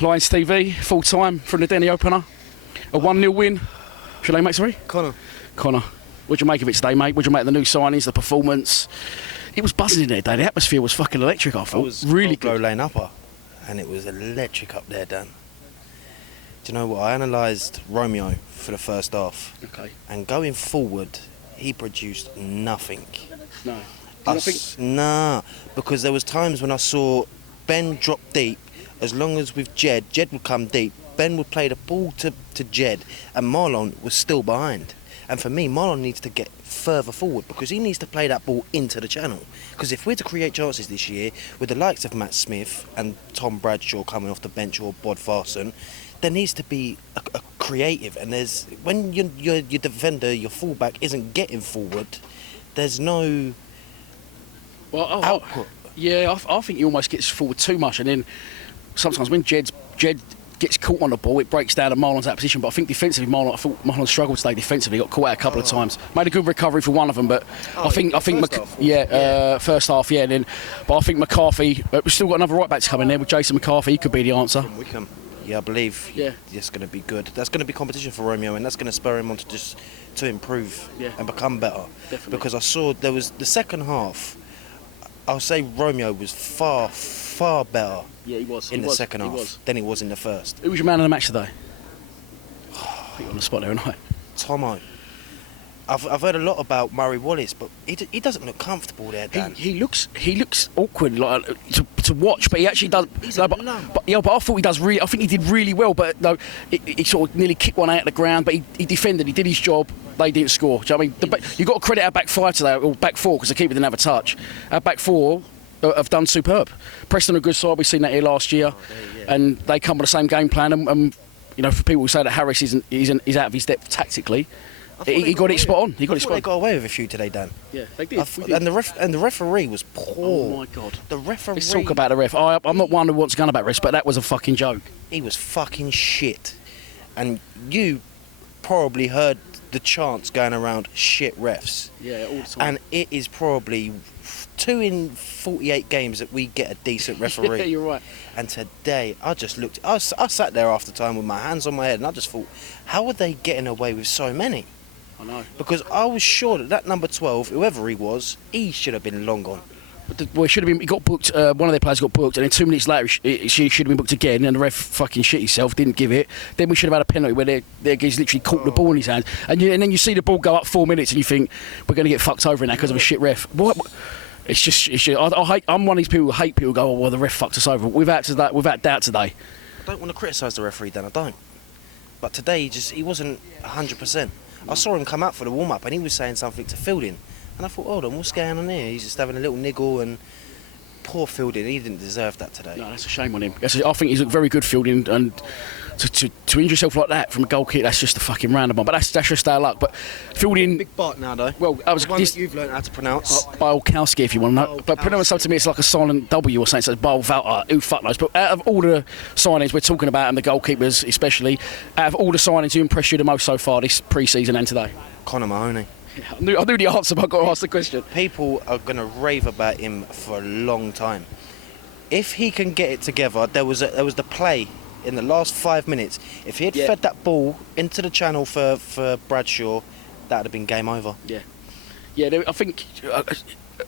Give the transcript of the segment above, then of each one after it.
Lions TV, full time from the Denny opener. A 1-0 win. Should I make sorry? Connor. What'd you make of it today, mate? What'd you make of the new signings, the performance? It was buzzing in there today. The atmosphere was fucking electric, I thought. It was really good. Lane upper, and it was electric up there, Dan. Do you know what? I analysed Romeo for the first half. Okay. And going forward, he produced nothing. No. Nah, because there was times when I saw Ben drop deep. As long as with Jed would come deep. Ben would play the ball to Jed, and Marlon was still behind. And for me, Marlon needs to get further forward because he needs to play that ball into the channel. Because if we're to create chances this year, with the likes of Matt Smith and Tom Bradshaw coming off the bench or Bod Farson, there needs to be a creative. And there's when your defender, your fullback, isn't getting forward, there's no output. I think he almost gets forward too much, and then sometimes when Jed gets caught on the ball, it breaks down and Marlon's out of position. But I think defensively, I thought Marlon struggled today defensively. Got caught out a couple of times. Made a good recovery for one of them, but I think first half, yeah. But I think McCarthy. We've still got another right back to come in there with Jason McCarthy. He could be the answer. Wickham. Yeah, I believe. Yeah, that's going to be good. That's going to be competition for Romeo, and that's going to spur him on to improve and become better. Definitely. Because I saw there was the second half. I'll say Romeo was far better. Yeah, he was. In the second half than he was in the first. Who was your man of the match today? Put you on the spot there, haven't I? Tomo. I've heard a lot about Murray Wallace, but he doesn't look comfortable there, Dan. He looks awkward like to watch, but he actually does. But I thought he does really. I think he did really well, but no, he sort of nearly kicked one out of the ground. But he defended. He did his job. They didn't score. Do you know what I mean? You got to credit our back five today, or back four, because the keeper didn't have a touch. Our back four have done superb. Preston are a good side. We've seen that here last year, and they come with the same game plan. And you know, for people who say that Harris he's out of his depth tactically. He got it spot on. They got away with a few today, Dan. Yeah, they did. And the referee was poor. Oh my God. The referee. Let's talk about the ref. I'm not one who wants to gun about refs, but that was a fucking joke. He was fucking shit. And you probably heard the chants going around, shit refs. Yeah, all the time. And it is probably 2 in 48 games that we get a decent referee. Yeah, you're right. And today, I just looked. I sat there after time with my hands on my head, and I just thought, how are they getting away with so many? I know. Because I was sure that number 12, whoever he was, he should have been long gone. Well, it should have been. He got booked. One of their players got booked, and then 2 minutes later, she should have been booked again. And the ref fucking shit himself, didn't give it. Then we should have had a penalty where he's literally caught the ball in his hands, and then you see the ball go up 4 minutes, and you think we're going to get fucked over now because of a shit ref. What? It's just. I'm one of these people who hate people who go, oh, well, the ref fucked us over. Without doubt today. I don't want to criticise the referee, Dan. I don't. But today, he wasn't 100%. I saw him come out for the warm-up and he was saying something to Fielding. And I thought, hold on, what's going on here? He's just having a little niggle, and poor Fielding, he didn't deserve that today. No, that's a shame on him. I think he's a very good Fielding, and to injure yourself like that from a goal kick, that's just a fucking random one. But that's just our luck. But Fielding... Big Bart now, though. Well, I was... The one that you've learned how to pronounce. Biolkowski, if you want to know. But pronounce something to me, it's like a silent W or something. So it's Biolvalta, who fuck knows. But out of all the signings we're talking about, and the goalkeepers especially, out of all the signings, who impressed you the most so far this pre-season and today? Connor Mahoney. I knew the answer, but I got to ask the question. People are going to rave about him for a long time. If he can get it together, there was the play in the last 5 minutes. If he had fed that ball into the channel for Bradshaw, that would have been game over. Yeah, I think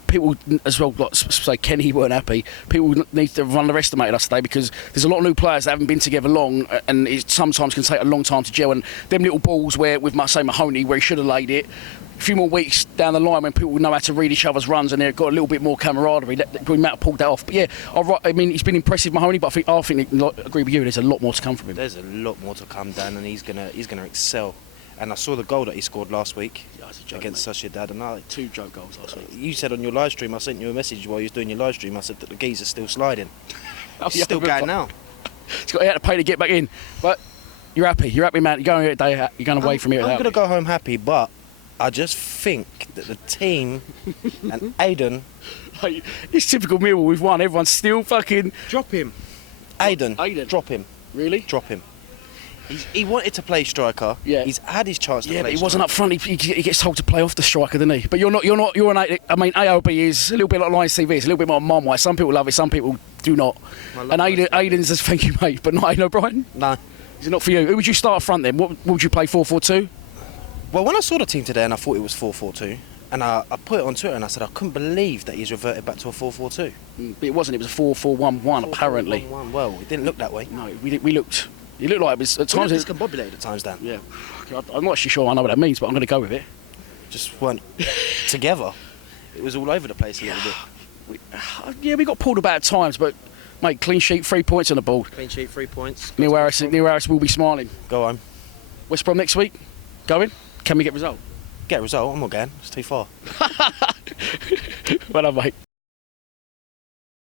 people as well, like say Kenny weren't happy. People need to underestimate us today because there's a lot of new players that haven't been together long, and it sometimes can take a long time to gel. And them little balls where with Mahoney, where he should have laid it. A few more weeks down the line when people know how to read each other's runs and they've got a little bit more camaraderie, we might have pulled that off. But yeah, I mean, he's been impressive, Mahoney, but I think I agree with you, there's a lot more to come from him. There's a lot more to come, Dan, and he's gonna excel. And I saw the goal that he scored last week against Sociedad, and 2 joke goals last week. You said on your live stream, I sent you a message while you was doing your live stream, I said that the geezer's still sliding. He's still going now. He had to pay to get back in. But you're happy, man. You're going away from here. I'm going to go home happy, but I just think that the team and Aiden... It's typical Millwall, we've won, everyone's still fucking... Drop him. Aiden, drop him. Really? Drop him. He wanted to play striker. Yeah. He's had his chance to play Yeah, but he striker. wasn't up front. He gets told to play off the striker, doesn't he? But you're an. I mean, AOB is a little bit like Lions TV. It's a little bit more Marmite. Some people love it. Some people do not. And Aiden's just thank you, mate. But not Aidan O'Brien. No. Is it not for you? Who would you start up front then? What would you play? 4-4-2. Well, when I saw the team today and I thought it was 4-4-2, and I put it on Twitter and I said I couldn't believe that he's reverted back to a 4-4-2. But it wasn't. It was a 4-4-1-1 apparently. 4-4-1-1. Well, it didn't look that way. No, we looked. It looked like it was at times. It was discombobulated at times, Dan. Yeah, I'm not actually sure I know what that means, but I'm going to go with it. Just weren't together. It was all over the place a little bit. We got pulled about at times, but mate, clean sheet, 3 points on the board. Clean sheet, 3 points. Neil Harris will be smiling. Go home. West Brom next week. Going? Can we get a result? Get a result. I'm not going. It's too far. Well done, mate.